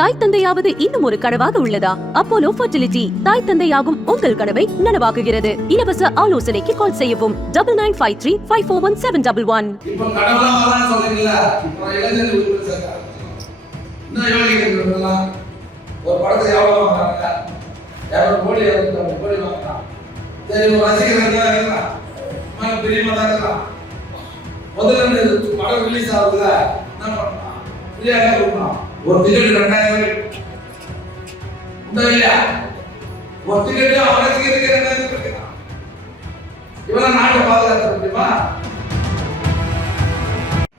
தாய் தந்தையாவது இன்னும் ஒரு கனவாக உள்ளதா? அப்போலோ ஃபர்டிலிட்டி தாய் தந்தையாகும் உங்கள் கனவை நனவாக்குகிறது. இலவச ஆலோசனைக்கு கால் செய்யவும். Double nine five three five four one seven double one ஒரு படத்தை வாங்குறாங்க கோடி கோடி வாங்குறான் சரி ரசிகர்கள் தான் தான் முதல்ல படம் ரிலீஸ் ஆகுதுல என்ன பண்ணலாம்? ஃப்ரீயாக கொடுக்கலாம் ஒரு டிக்கெட் ரெண்டாயிரம் உண்டா இல்லையா? ஒரு டிக்கெட் அவன் ரசிகருக்கு ரெண்டாயிரம் கொடுக்கலாம் இவெல்லாம் நாட்டை பாதுகாக்க முடியுமா?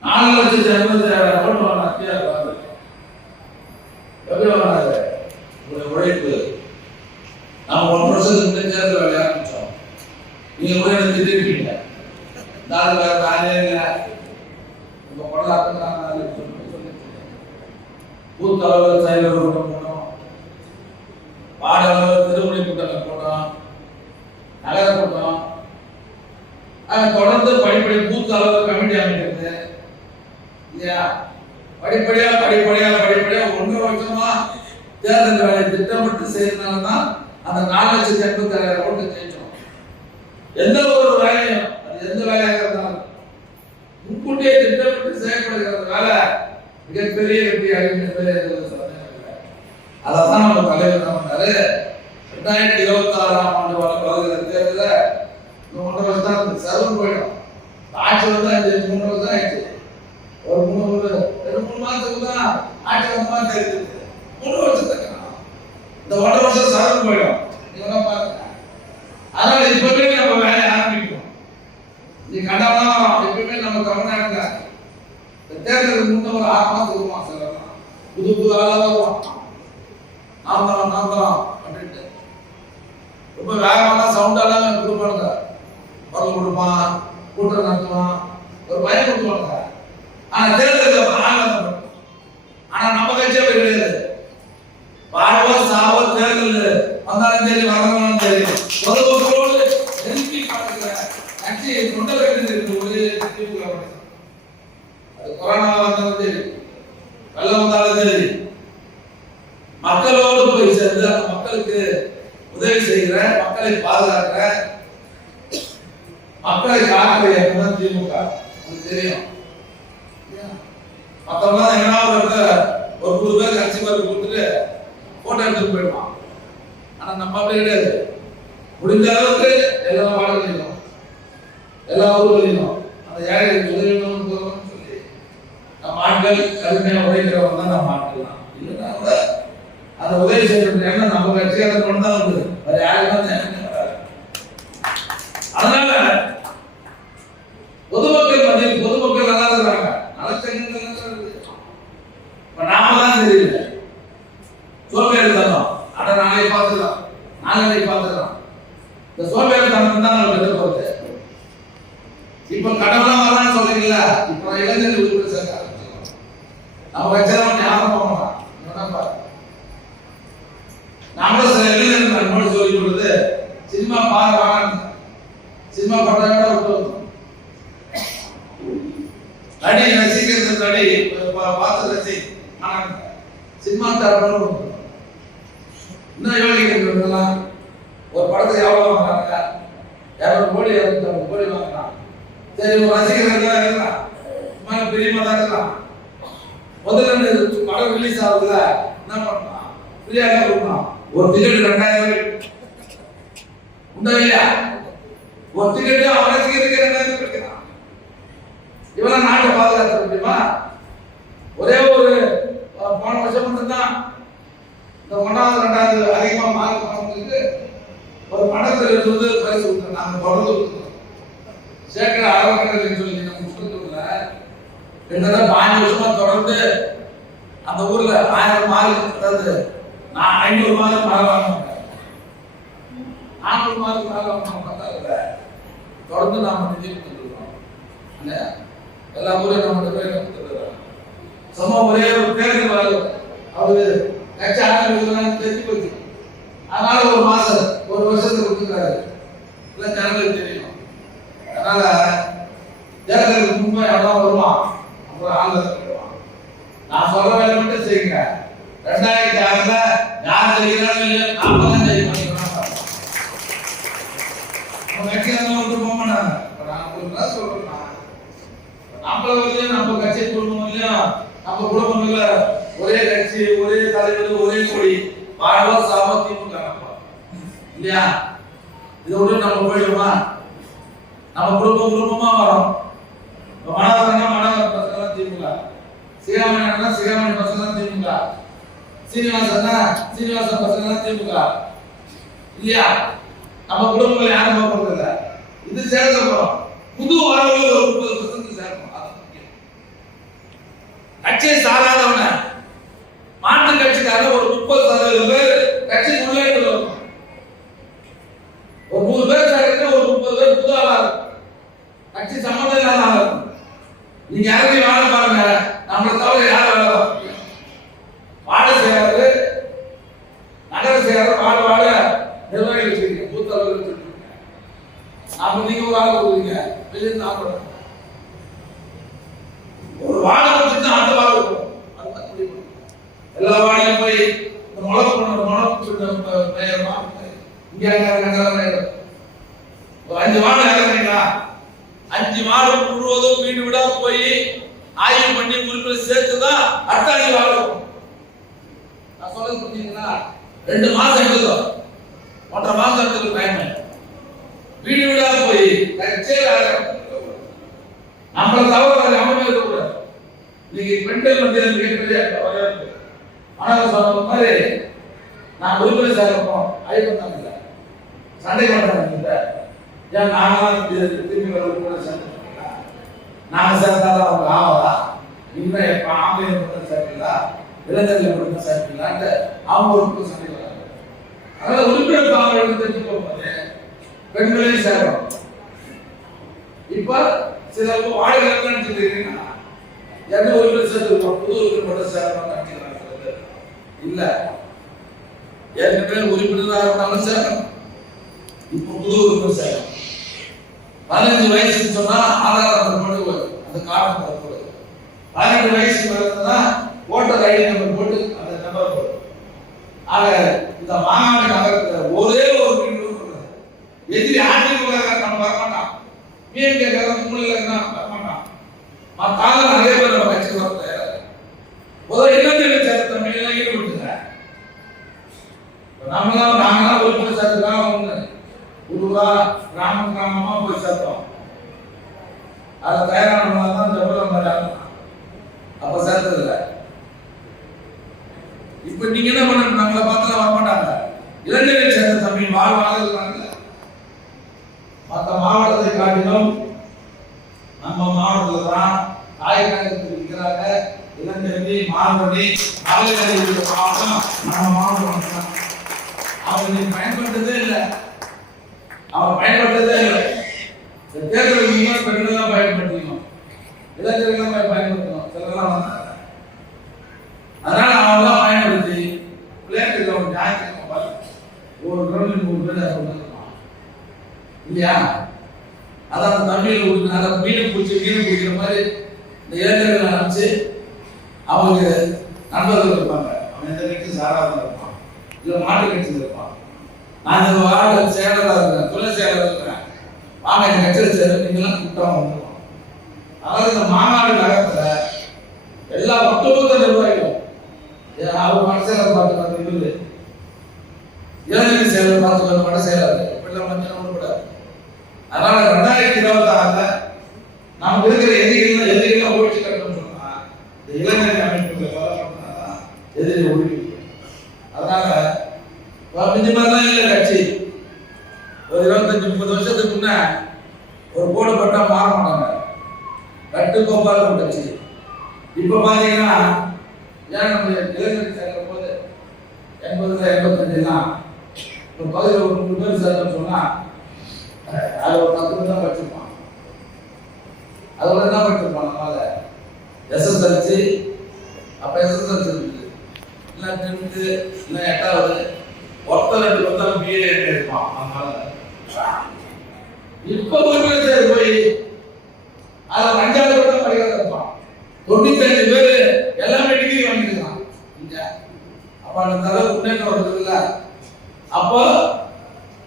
நாலு லட்சத்தி ஐம்பத்தாயிரம் ஓட்டு வாங்க. எப்படி உங்களுடைய உழைப்பு. நான் ஒன் வருஷத்துக்கு முன்னே தேர்தல் வேலையை ஆரம்பிச்சோம் நீங்க கூட எனக்கு திட்டிருக்கீங்க நாலு வேற நானே இல்லை உங்க படம் நாலு பூத் அளவில் சைலர் கூட்டம் போனோம் வார்டு அளவில் திருமணி கூட்டங்கள் போனோம் நகர கூட்டம் தொடர்ந்து படிப்படி பூத் அளவு கமிட்டி அமைக்கிறது. இல்லையா? படிப்படியா படிப்படியா படிப்படியா ஒன்றரை வருஷமா தேர்தல் வேலையை திட்டமிட்டு செய்யறதுனால தான் அந்த நாலு லட்சத்தி எண்பத்தி ஏழாயிரம் ஓட்டு ஜெயிச்சோம். எந்த ஒரு வேலையும் அது எந்த வேலையாக இருந்தாலும் முன்கூட்டியே திட்டமிட்டு செய்யப்படுகிறதுனால மிகப்பெரிய வெற்றி அடைந்தது அதான் நம்ம தலைவர் தான் பண்ணாரு? ரெண்டாயிரத்தி இருபத்தி ஆறாம் ஆண்டு வர வருகிற தேர்தலில் இன்னும் ஒன்றரை வருஷம் தான் செலவு போயிடும். ஆட்சி வந்து அஞ்சு மூணு வருஷம் ஆயிடுச்சு. ஒரு மூணு ஒரு ரெண்டு மூணு மாதத்துக்கு தான் ஆட்சி ரொம்ப மாதிரி தெரியுது மூணு வருஷத்துக்கு இந்த ஒன்றரை வருஷம் செலவு போயிடும். நீங்க பாருங்க. அதனால இப்பவே நம்ம வேலையை ஆரம்பிக்கும் நீ கண்டவனா எப்பவுமே நம்ம கவனம் இந்த தேர்தலுக்கு முன்ன ஒரு ஆறு மாசத்துக்கு வருவான் சில புது புது ஆளாக வருவான் நாம் தான் நாம் தான் அப்படின்ட்டு. ரொம்ப வேகமாக சவுண்டாலாம் கொடுப்பானுங்க. குரல் கொடுப்பான் கூட்டம் நடத்துவான். ஒரு பயம் கொடுத்துவானுங்க ஆனா தேர்தலுக்கு ஆனந்தம் ஆனா நம்ம கட்சி கிடையாது. வாழ்வோ சாவோ தேர்தல் வந்தாலும் சரி வரணும் சரி பொதுமக்களோடு நெருங்கி காட்டுகிற கட்சி தொண்டர்கள் இருக்கு ஒரே திமுக அரசு. அது கொரோனா வந்தாலும் சரி வெள்ளம் வந்தாலும் சரி மக்களோடு போய் சேர்ந்து அந்த மக்களுக்கு உதவி செய்கிற மக்களை பாதுகாக்கிற மக்களை காக்கிற இயக்கம் தான் திமுக உங்களுக்கு தெரியும். மத்தவங்க எங்கன்னா ஒரு இடத்துல ஒரு நூறு பேர் கட்சி மாதிரி கொடுத்துட்டு போட்டோ எடுத்துட்டு போயிடுவான். ஆனா நம்ம அப்படி கிடையாது. முடிஞ்ச அளவுக்கு எல்லா வார்டுகளிலும் எல்லா ஊர்களிலும் அந்த ஏழைகளுக்கு உதவி சொல்லி நம்ம ஆட்கள் கடுமையாக உழைக்கிறவங்க தான் நம்ம ஆட்கள் தான். இல்லைன்னா கூட அந்த உதவி செய்யறது எண்ணம் நம்ம கட்சியாளர் கொண்டு தான் வந்து வேற யாருக்கும் அதனால பொதுமக்கள் மத்தியில் பொதுமக்கள் நல்லா இருக்கிறாங்க நலச்சங்கங்கள் நல்லா இருக்குது இப்ப நாம தான் தெரியல சோம்பேறி தனம் அட நாளை பார்த்துக்கலாம் நாளை பார்த்துக்கலாம் இந்த சோம்பேறி தனம் தான் நம்ம பெற்று போகுது இப்ப கடவுளா வரான்னு சொல்றீங்களா இப்ப இளைஞர்கள் உறுப்பினர் சேர்க்க ஆரம்பிச்சிருக்கோம் நம்ம கட்சியில யாரும் போக மாட்டான் இவன் பாரு நாமளும் சில இளைஞர்கள் நம்மளோட சொல்லி கொடுத்து சினிமா பாரு வாங்க சினிமா படம் கூட விட்டு வந்தோம். நடி ரசிக்கிறது நடி பா- பார்த்து ரசி ஆனா சினிமா தரப்படும் இன்னும் யோகிக்கிறீங்களா ஒரு படத்தை எவ்வளவு வாங்குறாங்க இரநூறு கோடி இரநூத்தி கோடி வாங்கலாம் சரி ஒரு ரசிகர்கள் தான் இருக்கலாம். மன பிரியமா தான் இருக்கலாம். முதல்ல இந்த படம் ரிலீஸ் ஆகுதுல என்ன பண்ணலாம்? ஃப்ரீயாக தான் கொடுக்கணும். ஒரு டிக்கெட் ரெண்டாயிரம் உண்டா இல்லையா? ஒரு டிக்கெட் அவன் ரசிகருக்கு ரெண்டாயிரம் கிடைக்கலாம். இவெல்லாம் நாட்டை பாதுகாக்க முடியுமா? ஒரே ஒரு போன வருஷம் மட்டும்தான் இந்த ஒன்றாவது ரெண்டாவது அதிகமா மார்க் வாங்கினதுக்கு ஒரு படத்தில் இருந்து பரிசு கொடுத்தோம். நாங்க தொடர்ந்து கொடுத்தோம். சேகர அறக்கட்டளை சொல்லி நம்ம கொடுத்துருக்கல கிட்டத்தட்ட பாஞ்சு வருஷமா தொடர்ந்து அந்த ஊர்ல ஆயிரம் மார்க் அதாவது நான் ஐநூறு மார்க் மார்க் வாங்கினேன் நானூறு மார்க் மார்க் வாங்கினோம் பத்தாதுல தொடர்ந்து நாம நிதி கொடுத்துருக்கோம். இல்லையா? எல்லா ஊரையும் நம்ம பேர் கொடுத்துருக்கோம். ஒரே ஒரு பேருக்கு வருது. அவரு கட்சி ஆரம்பிக்கிறாங்க தெரிஞ்சு போச்சு அதனால ஒரு மாசம் ஒரு வருஷத்துக்கு கொடுத்துருக்காரு இல்லை ஜனங்களுக்கு தெரியும் அதனால ஜனங்களுக்கு முன்பே எல்லாம் வருவான் அப்புறம் ஆங்கிலத்தில் வருவான் நான் சொல்ற வேலை மட்டும் செய்யுங்க ரெண்டாயிரத்தி ஆறுல யார் செய்கிறாலும் இல்லை நாம தான் ஜெயிக்கணும் நம்ம கட்சி தான் வந்து நான் நம்ம குடும்பம் இல்லையா நம்ம குடும்பம் இல்லை ஒரே கட்சி ஒரே தலைவர் ஒரே கொடி வாழ்வா சாவா திமுக இல்லையா? இதை விட்டு நம்ம போயிடுமா? நம்ம குடும்பம் குடும்பமா வரோம். இப்ப மனோகரனா பசங்க திமுக. சிகாமணி சிகாமணி பசங்க திமுக. சீனிவாசன்னா சீனிவாசன் பசங்க திமுக. இல்லையா? நம்ம குடும்பங்கள் யாரும் போறது இல்ல. இது சேர்க்க புது வரவு ஒரு முப்பது பர்சன்ட் சேர்க்கணும். அது முக்கியம். கட்சியை சாராதவன மாற்று கட்சிக்காரங்க ஒரு முப்பது சதவீதம் பேர் கட்சி முன்னேற்ற வரணும் ஒரு நூறு பேர் சேர்க்கறது ஒரு முப்பது பேர் புது ஆளா இருக்கும் கட்சி சம்மந்தம் இல்லாத ஆளா இருக்கும் நீங்க யாரையும் வாழ பாருங்க நம்மளை தவிர யார் வேலை பார்க்க முடியும்? வார்டு செயலாளர் நகர செயலாளர் வார்டு வார்டு நிர்வாகிகள் வச்சிருக்கீங்க பூத் தலைவர் வச்சிருக்கீங்க அப்ப நீங்க ஒரு ஆள் கொடுக்குறீங்க. வெளியே நான் கொடுக்குறேன். ஒரு வாழை கொடுத்துட்டு அந்த வாழை இருக்கும். எல்லா வாழையும் போய் இந்த முளப்பு பண்ண முளப்பு பெயர்மா இங்க அங்க அங்க ஒரு அஞ்சு வாழை இறங்குறீங்களா அஞ்சு வாழை முழுவதும் வீடு வீடா போய் ஆய்வு பண்ணி உறுப்பினர் சேர்த்துதான் அட்டாணி வாழை அஞ்சு நான் சொல்றது புரியுதுங்களா ரெண்டு மாசம் எடுத்தோம் ஒன்றரை மாசம் எடுத்துக்கு டைம் வீடு வீடா போய் நம்மள நம்மளை தவிர வேற எவனுமே இருக்கக்கூடாது இன்னைக்கு பெண்கள் மத்தியில் மிகப்பெரிய வரவேற்பு ஆனால் சொன்ன மாதிரி நான் உறுப்பினர் சார் சேர்ப்போம் ஐயப்பன் இல்லை. சண்டை பண்றாங்க இல்லை ஏன் நாங்களாம் திரும்பி வர உறுப்பினர் சண்டை நாங்க சேர்ந்தாலும் அவங்க ஆவலா? இன்னும் எப்ப ஆம்பளை உறுப்பினர் சேர்க்கலா இளைஞர்கள் உறுப்பினர் சேர்க்கலான்ட்டு அவங்க உறுப்பினர் சண்டை வராங்க அதனால உறுப்பினர் தாவர்கள் தெரிஞ்சு போகும்போது பெண்களையும் சேரும் இப்ப சில வாழ்கள் நினைச்சிருக்கீங்கன்னா எந்த உறுப்பினர் சேர்த்துருக்கோம் புது உறுப்பினர் சேரணும் நினைக்கிறாங்க இல்ல. ஏற்கனவே உறுப்பினராக இருந்தாலும் சேரணும் இப்போ புது உறுப்பினர் சேரணும் பதினஞ்சு வயசுன்னு சொன்னா ஆதார் நம்பர் போட்டு அந்த கார்டு நம்பர் போடு பதினெட்டு வயசு பிறந்தா ஓட்டர் ஐடி நம்பர் போட்டு அந்த நம்பர் போடு ஆக இந்த மாநாடு நகரத்தில் ஒரே ஒரு வீடு இருக்கிறது. எதிரி அதிமுக நம்ம வரமாட்டான் பிஎம்கே மூலையில் இருந்தா வரமாட்டான் மத்தால நிறைய பேர் நம்ம கட்சி வர தயாரா இளைஞர்கள் சேர்த்த தமிழ்ல ஈடுபட்டுங்க நம்மளாம் நாங்களாம் உறுப்பினர் கிராமமா போய் சேர்த்தோம். அது தயாரானவங்க தான் ஜபலம் வராங்க அப்ப சேர்த்தது இல்லை இப்ப நீங்க என்ன பண்ண நம்மளை பார்த்தா வர மாட்டாங்க இளைஞர்கள் சேர்ந்த தமிழ் வாழ்வாங்க மற்ற மாவட்டத்தை காட்டிலும் நம்ம மாவட்டத்தில் தான் தாயகத்தில் இருக்கிறாங்க. இளஞ்செல்வி மாணவனி மகளிர் இருக்கிற மாவட்டம் நம்ம மாவட்டம் தான் அவங்க நீ பயன்படுத்ததே இல்லை. அவன் பயன்பட்டது இல்லை இந்த தேர்தலுக்கு முன்னாடி பெண்கள் தான் பயன்படுத்திக்கணும் இளைஞர்கள் தான் பயன்படுத்தணும் சிலர்லாம் வந்தாங்க அதனால அவங்க தான் பயன்படுத்தி பிள்ளைங்களுக்கு அவங்க ஞாயிற்றுக்கிழமை பாரு ஒரு கிரௌண்டில் நூறு பேர் அதை கொண்டாந்துருப்பான் இல்லையா அதான் அந்த தமிழில் உள்ள அந்த மீன் பிடிச்சி மீன் பிடிக்கிற மாதிரி இந்த இளைஞர்களை அனுப்பிச்சு அவங்களுக்கு நண்பர்கள் இருப்பாங்க. அவன் எந்த கட்சி சாராதான் இருப்பான். இல்லை மாட்டு கட்சியில் இருப்பான். நான் இந்த வார்டு செயலராக இருக்கிறேன். துணை செயலராக இருக்கிறேன். வாங்க என் கட்சியில் சேர நீங்களாம் கூட்டம் வந்துருவோம் அதாவது இந்த மாநாடு நகரத்தில் எல்லா ஒட்டுமொத்த நிர்வாகிகளும் அவர் மனசேலர் பார்த்துக்கிறது இருக்குது இளைஞர் செயலர் பார்த்து மட செயலர் இப்படிலாம் ஒன்றுபடாது அதனால ரெண்டாயிரத்தி இருபத்தி ஆறுல நமக்கு இருக்கிற எதிரிகள் எதிரிகள் ஒழிச்சு கட்டணும்னு சொன்னா இந்த இளைஞர் அமைப்புகளை ஃபாலோ பண்ணாதான் எதிரி ஒழிக்க முடியும் அதனால மிஞ்சி மாதிரிலாம் இல்லை கட்சி ஒரு இருபத்தஞ்சு முப்பது வருஷத்துக்கு முன்ன ஒரு கோடு பட்டா மாற மாட்டாங்க கட்டு கோப்பால் இருக்கும் கட்சி இப்ப பாத்தீங்கன்னா ஏன் நம்ம இளைஞர் போது எண்பதுல எண்பத்தஞ்சுலாம்? ஒரு பகுதியில் ஒரு நூறு பேர் சொன்னா அஹ், ஒரு பத்து பேர் தான் படிச்சிருப்பான் அதோட என்ன படிச்சிருப்பான் நம்மளால எஸ்எஸ்எல்சி அப்ப எஸ்எஸ்எல்சி இருக்குது இல்லை டென்த்து இல்லை எட்டாவது ஒருத்தர் ரெண்டு ஒருத்தர் பிஏ இருப்பான் அதனால இப்போ உறுப்பினர் சேர்ந்து போய் அதுல அஞ்சாவது படிக்கிறதா இருப்பான். தொண்ணூத்தஞ்சு பேர் எல்லாமே டிகிரி வாங்கிருக்கான் இங்க அப்ப அந்த அளவுக்கு முன்னேற்றம் வருதுல்ல அப்போ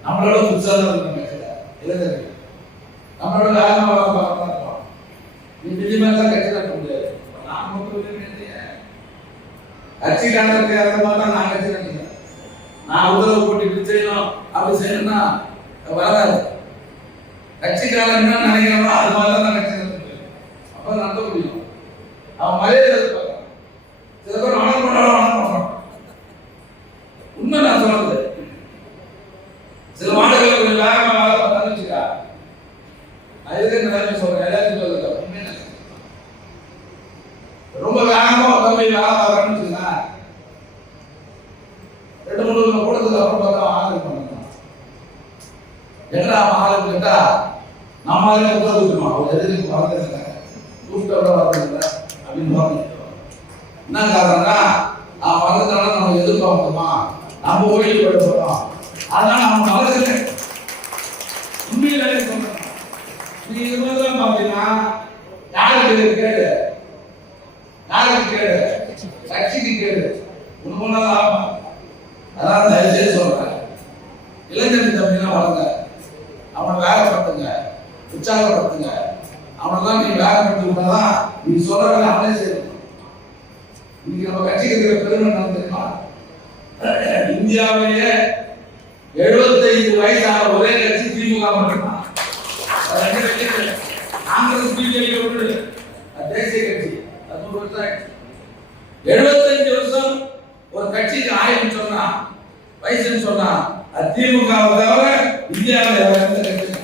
நம்மளோட உற்சாகம் இருக்கணும் கட்சியில இளைஞர்கள் நம்மளோட வேகமா பார்க்கலாம் நீ மினிமம் தான் கட்சி நடத்த முடியாது நான் மட்டும் இல்லைன்னு கட்சிக்காரருக்கு அந்த மாதிரி தான் நான் கட்சி நான் உதவு போட்டு இப்படி செய்யணும் அப்படி செய்யணும்னா வராது. கட்சிக்காரன் என்ன நினைக்கிறோம் அது மாதிரி தான் நான் கட்சி நடத்த முடியும் அப்ப நடத்த முடியும். அவன் மரியாதை சில பேர் வணக்கம் பண்ணாலும் வணக்கம் பண்ணுறான் உண்மை நான் சொல்றது. சில மாடுகள் கொஞ்சம் வேகமா வேலை பார்த்தான்னு வச்சுக்கா அதுக்கு இந்த நிலைமை சொல்றேன்? எல்லாத்தையும் சொல்றேன் உண்மையை நான் சொல்றேன். ரொம்ப வேகமா ஒரு தம்பி வேலை பார்க்கறேன்னு வச்சுக்கா ரெண்டு மூணு வருஷம் கூடத்துக்கு அப்புறம் பார்த்தா ஆளுக்கு பண்ணலாம் என்னடா அவன் கேட்டா நம்ம ஆளுங்க உத்தரவு கொடுத்துருமா அவர் எதிர்க்கு வரதில்லை கூப்பிட்டோட வரதில்லை அப்படின்னு என்ன காரணம்னா நான் வளர்ந்தனால நம்ம எதிர்பார்க்கணுமா? நம்ம ஓய்வு பெற போறோம். அதனால நம்ம மகளுக்கு உண்மையிலே சொல்றேன் நீ இதுதான் பார்த்தீங்கன்னா யாருக்கு கேடு யாருக்கு கேடு கட்சிக்கு கேடு உனக்கு ஒன்றாதான் ஆகும் அதான் தயவுசெய்து சொல்றேன் இளைஞர் தம்பினா வளங்க அவனை வேலைப்படுத்துங்க உற்சாகப்படுத்துங்க. அவனெல்லாம் நீ வேலை விட்டாதான் நீ சொல்ற வேலை அவனே செய்யணும் இன்னைக்கு நம்ம கட்சிக்கு இருக்கிற பெருமை என்ன தெரியுமா? இந்தியாவிலேயே எழுபத்தைந்து வயசான ஒரே கட்சி திமுக மட்டும்தான். காங்கிரஸ் பிஜேபி ஒன்று அது தேசிய கட்சி. அது வருஷம் எழுபத்தஞ்சு வருஷம் ஒரு கட்சிக்கு ஆயுள்னு சொன்னா வயசுன்னு சொன்னா அது திமுக தவிர இந்தியாவில் எந்த கட்சி